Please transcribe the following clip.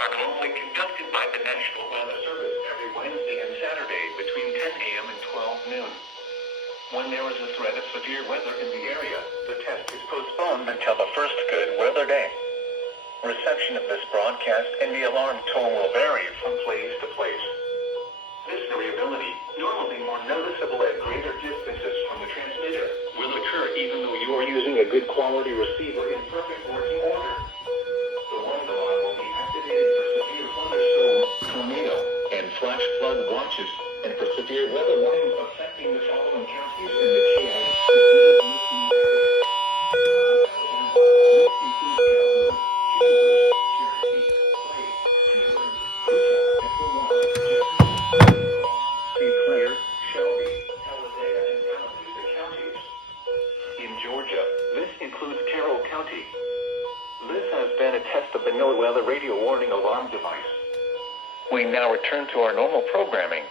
are normally conducted by the National Weather Service every Wednesday and Saturday between 10 a.m. and 12 noon. When there is a threat of severe weather in the area, the test is postponed until the first good weather day. Reception of this broadcast and the alarm tone will vary from place to place. This variability, normally more noticeable at greater distances from the transmitter, will occur even though you are using a good quality receiver in perfect working order. The warning alarm will be activated for severe thunderstorm, tornado, and flash flood watches, and for severe weather warnings affecting the following counties in the KIH58 test of the NOAA weather radio warning alarm device. We now return to our normal programming.